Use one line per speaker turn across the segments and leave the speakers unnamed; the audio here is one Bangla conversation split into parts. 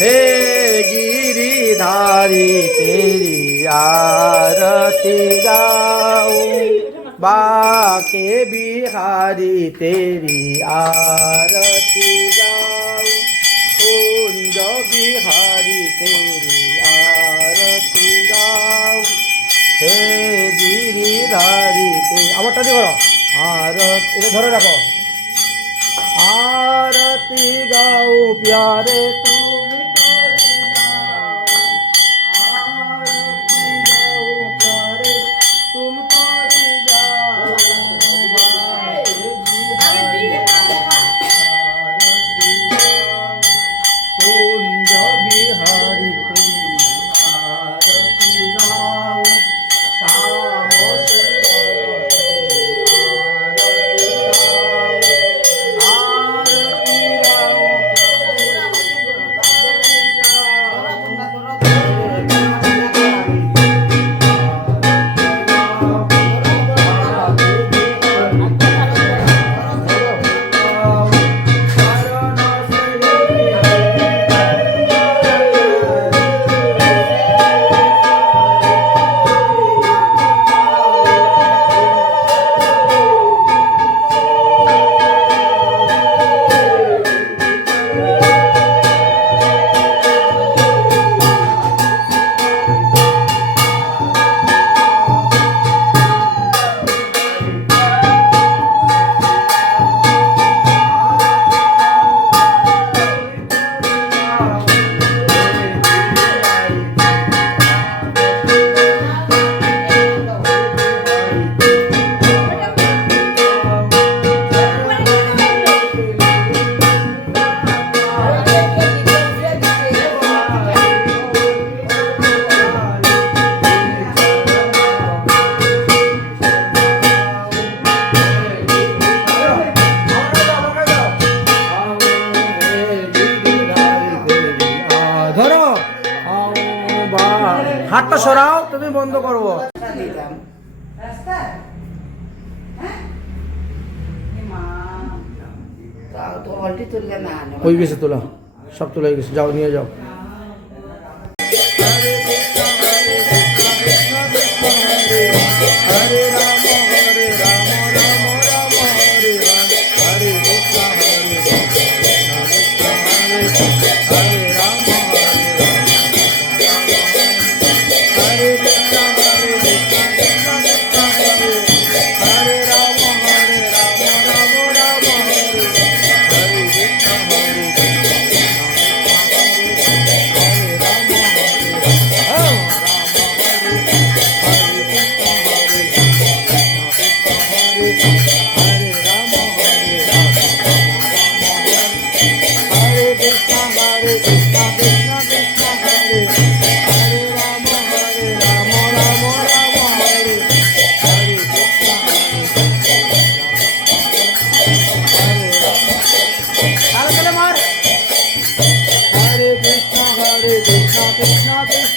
હે ગિરિધારી, તેરી આરતી ગાઉં. બાકે બિહારી, તેરી આરતી ગાઉં. કુંજ બિહારી, તેરી આરતી ગાઉં. હે ગિરિધારી, તે આવડતા દે કરો આરત, એટલે ધરો રાખો. આરતી ગાઉં પ્યારે તું মুখটা সরাও, তুমি বন্ধ করব ওই গেছে, তোলা। সব তোলা গেছে। যাও, নিয়ে যাও। হরে Happy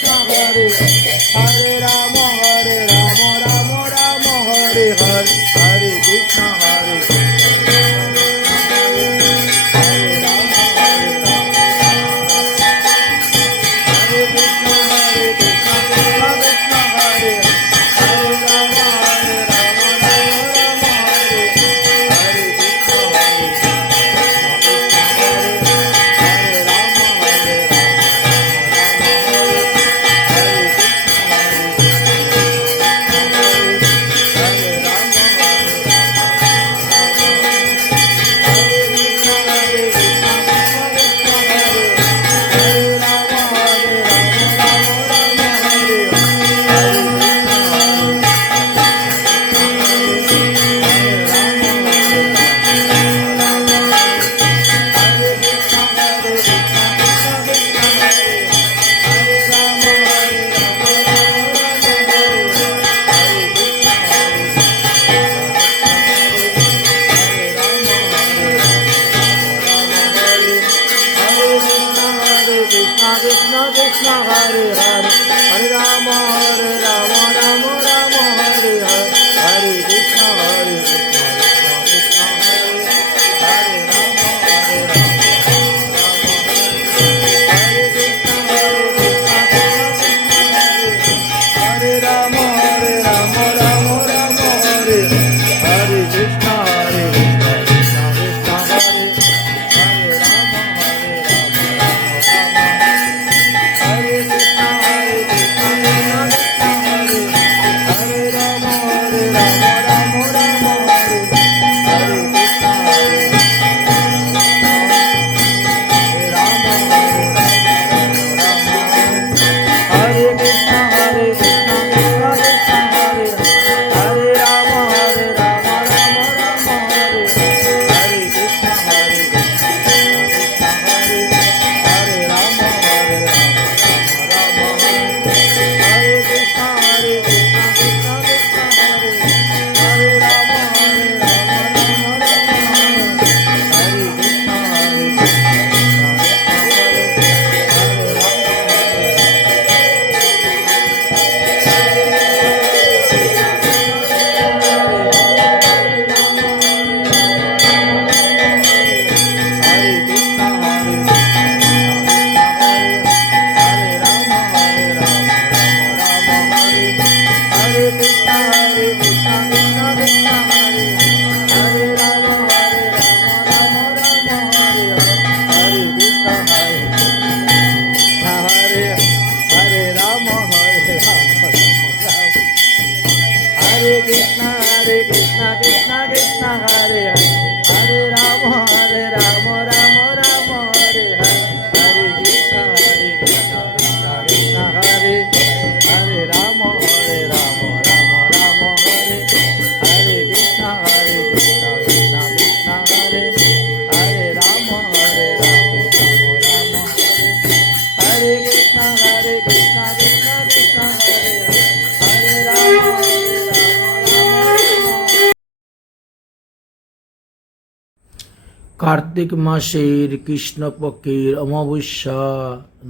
কার্তিক মাসের কৃষ্ণপক্ষের অমাবস্যা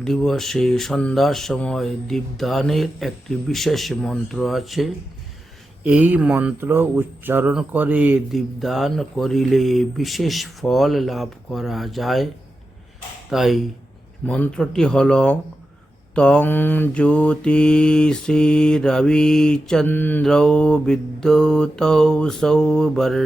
দিবসে সন্ধ্যার সময় দীপদানের একটি বিশেষ মন্ত্র আছে। এই মন্ত্র উচ্চারণ করে দীপদান করিলে বিশেষ ফল লাভ করা যায়। তাই মন্ত্রটি হল, তং জ্যোতি শ্রী রবিচন্দ্র বিদ্যুৎ সৌবর্ণতারকা।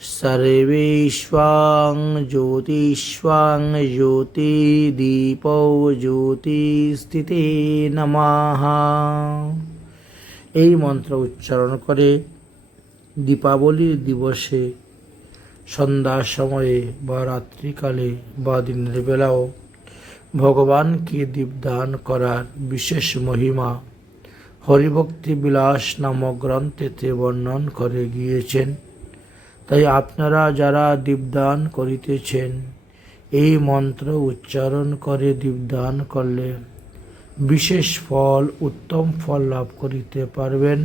सर्वेष्वां ज्योतिष्वां ज्योतिदीपौ জ্যোতিস্থিতে নমঃ এই মন্ত্র উচ্চারণ করে দীপাবলির দিবসে সন্ধ্যার সময়ে বা রাত্রিকালে বা দিনের বেলাও ভগবানকে দীপদান করার বিশেষ মহিমা হরিভক্তি বিলাস নামক গ্রন্থেতে বর্ণন করে গিয়েছেন তাই আপনারা যারা দীপদান করিতেছেন, এই মন্ত্র উচ্চারণ করে দীপদান করলে বিশেষ ফল, উত্তম ফল লাভ করিতে পারবেন।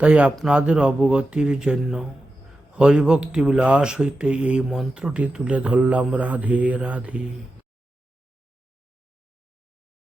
তাই আপনাদের অবগতির জন্য হরিভক্তি বিলাস হইতে এই মন্ত্রটি তুলে ধরলাম। রাধে রাধে।